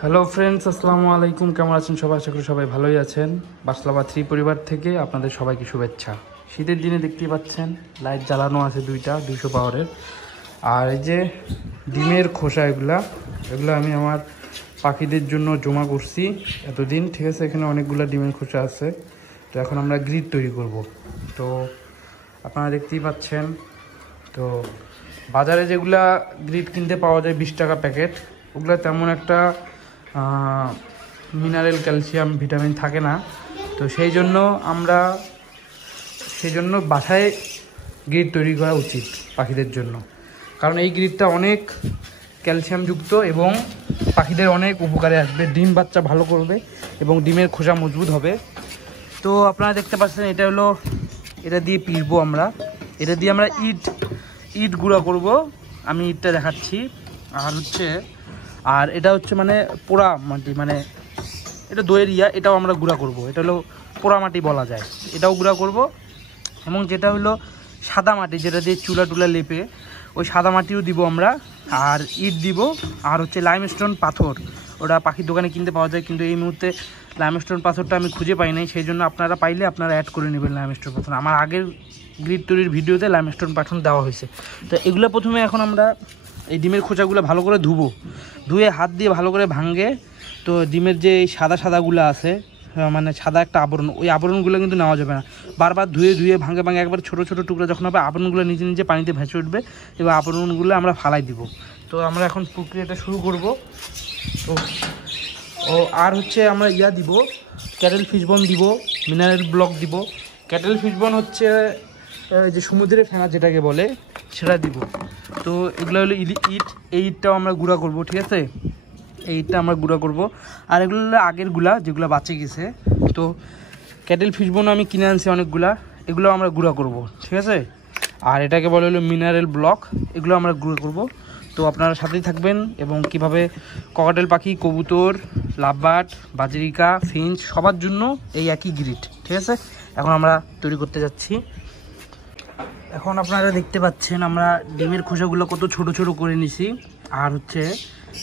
Hello friends, আসসালামু আলাইকুম। কেমন আছেন সবাই? আশা করি সবাই ভালোই আছেন। বাসলাবা 3 পরিবার থেকে আপনাদের সবাইকে শুভেচ্ছা। শীতের দিনে দেখতেই পাচ্ছেন লাইট জ্বালানো আছে 200 পাওয়ারের। আর এই যে ডিমের খোসা, এগুলো আমি আমার পাখিদের জন্য জমা করছি এতদিন, ঠিক আছে। এখানে অনেকগুলো ডিমের খোসা আছে। তো এখন আমরা গ্রিড তৈরি করব। তো আপনারা দেখতেই পাচ্ছেন, তো বাজারে যেগুলা গ্রিড কিনতে পাওয়া যায় 20 টাকা প্যাকেট, ওগুলো তেমন একটা মিনারেল, ক্যালসিয়াম, ভিটামিন থাকে না। তো সেই জন্য বাসায় গ্রিড তৈরি করা উচিত পাখিদের জন্য, কারণ এই গ্রিডটা অনেক ক্যালসিয়ামযুক্ত এবং পাখিদের অনেক উপকারে আসবে। ডিম বাচ্চা ভালো করবে এবং ডিমের খোসা মজবুত হবে। তো আপনারা দেখতে পাচ্ছেন, এটা দিয়ে পিষবো আমরা। এটা দিয়ে আমরা ইট গুঁড়া করব। আমি ইটটা দেখাচ্ছি। আর এটা হচ্ছে মানে পোড়া মাটি, মানে এটা দইয়ের এটাও আমরা গুঁড়া করব। এটা হলো পোড়া মাটি বলা যায়, এটাও গুঁড়া করব। এবং যেটা হলো সাদা মাটি, যেটা দিয়ে চুলা টুলা লেপে, ওই সাদা মাটিও দিব আমরা। আর ইট দিব। আর হচ্ছে লাইমস্টোন পাথর, ওটা পাখির দোকানে কিনতে পাওয়া যায়, কিন্তু এই মুহূর্তে লাইমস্টোন পাথরটা আমি খুঁজে পাই নাই। সেই জন্য আপনারা পাইলে আপনারা অ্যাড করে নেবেন লাইমস্টোন পাথর। আমার আগের গ্রিড তৈরির ভিডিওতে লাইমস্টোন পাথর দেওয়া হয়েছে। তো এগুলো প্রথমে এখন আমরা এই ডিমের খোঁচাগুলো ভালো করে ধুয়ে হাত দিয়ে ভালো করে ভাঙে। তো ডিমের যে সাদা সাদাগুলো আছে, মানে সাদা একটা আবরণ, ওই আবরণগুলো কিন্তু নেওয়া যাবে না। বারবার ধুয়ে ভাঙে একবার ছোটো ছোটো টুকরা যখন হবে, আবরণগুলো নিজে নিজে পানিতে ভেসে উঠবে এবং আবরণগুলো আমরা ফালাই দিব। তো আমরা এখন প্রক্রিয়াটা শুরু করব। তো আর হচ্ছে আমরা দিব, ক্যাটেল ফিশবন দিব, মিনারেল ব্লক দিব। ক্যাটেল ফিশবন হচ্ছে যে সমুদ্রের ফেনা যেটাকে বলে, সেটা দিব। তো এগুলো হলো এই ইটটাও আমরা গুঁড়া করব, ঠিক আছে। এই ইটটা আমরা গুঁড়া করব। আর এগুলো হলো আগেরগুলা, যেগুলো বাঁচে গেছে। তো ক্যাটেল ফিশবনও আমি কিনে আনছি অনেকগুলা, এগুলো আমরা গুঁড়া করব, ঠিক আছে। আর এটাকে বলে হলো মিনারেল ব্লক, এগুলো আমরা গুঁড়ো করব। তো আপনারা সাথেই থাকবেন। এবং কিভাবে ককাটেল পাখি, কবুতর, লাভবার্ড, বাজরিকা, ফিঞ্চ সবার জন্য এই একই গ্রিড, ঠিক আছে। এখন আমরা তৈরি করতে যাচ্ছি। এখন আপনারা দেখতে পাচ্ছেন আমরা ডিমের খোসাগুলো কত ছোট ছোট করে নিছি। আর হচ্ছে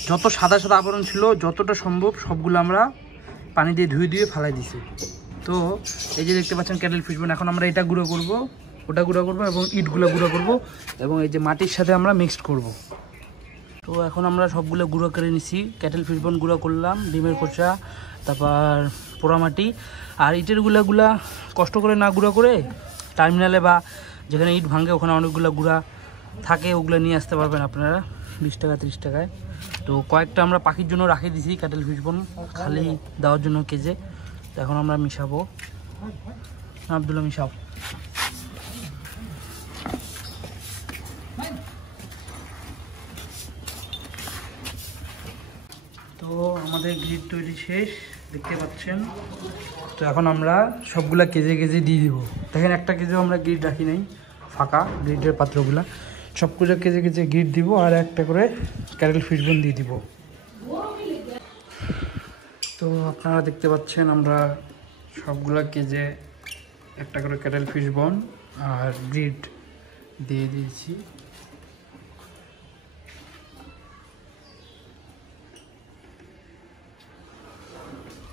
যত সাদা সাদা আবরণ ছিল, যতটা সম্ভব সবগুলো আমরা পানি দিয়ে ধুয়ে ফালাই দিছি। তো এই যে দেখতে পাচ্ছেন ক্যাটেল ফিশবন। এখন আমরা এটা গুঁড়ো করব, ওটা গুঁড়ো করব এবং ইটগুলো গুঁড়ো করব এবং এই যে মাটির সাথে আমরা মিক্সড করব। তো এখন আমরা সবগুলো গুঁড়ো করে নিছি। ক্যাটেল ফিশবন গুঁড়ো করলাম, ডিমের খোসা, তারপর পোড়ামাটি। আর ইটের গুঁড়া কষ্ট করে না গুঁড়ো করে টার্মিনালে বা যেখানে ইট ভাঙে ওখানে অনেকগুলো গুঁড়া থাকে, ওগুলো নিয়ে আসতে পারবেন আপনারা 20 টাকা 30 টাকায়। তো কয়েকটা আমরা পাখির জন্য রাখে দিছি ক্যাটেল ফিশবন, খালি দেওয়ার জন্য কেজে। তো এখন আমরা মিশাবো। আব্দুল্লাহ মিশাও। তো আমাদের গ্রিড তৈরি শেষ, দেখতে পাচ্ছেন। তো এখন আমরা সবগুলা কেজে কেজে দিয়ে দিব। দেখেন একটা কেজেও আমরা গ্রিড রাখি নাই, ফাঁকা গ্রিডের পাত্রগুলা। সবগুলো কেজে কেজে গ্রিড দিব আর একটা করে ক্যাটেল ফিশবন দিয়ে দিব। তো আপনারা দেখতে পাচ্ছেন আমরা সবগুলা কেজে একটা করে ক্যাটেল ফিশবন আর গ্রিড দিয়ে দিয়েছি।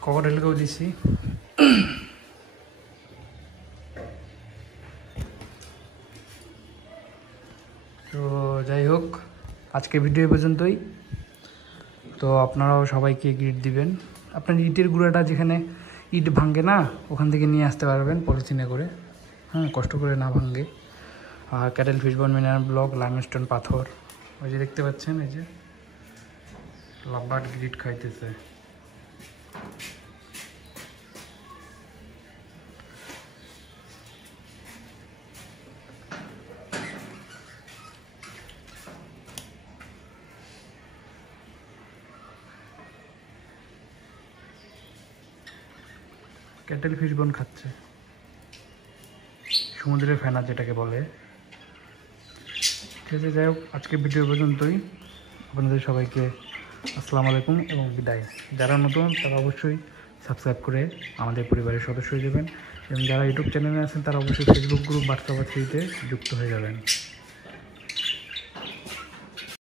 ককটেলকেও দিছি। তো যাই হোক, আজকে ভিডিও পর্যন্তই। তো আপনারাও সবাইকে গ্রিড দিবেন। আপনার ইটের গুঁড়াটা যেখানে ইট ভাঙে না, ওখান থেকে নিয়ে আসতে পারবেন পলিথিনে করে, কষ্ট করে না ভাঙে। আর cuttle fishbone, mineral block, limestone পাথর, ওই যে দেখতে পাচ্ছেন, এই যে লাভবার্ড গ্রিড খাইতেছে। ক্যাটেল ফিশবন খাচ্ছে, সমুদ্রের ফেনা যেটাকে বলে, ঠিক আছে। যাই হোক, আজকে ভিডিও পর্যন্তই। আপনাদের সবাইকে আসসালামু আলাইকুম এবং বিদায়। যারা নতুন তারা অবশ্যই সাবস্ক্রাইব করে আমাদের পরিবারের সদস্য হয়ে যাবেন এবং যারা ইউটিউব চ্যানেলে আছেন তারা অবশ্যই ফেসবুক গ্রুপ বার্তা 3-তে যুক্ত হয়ে যাবেন।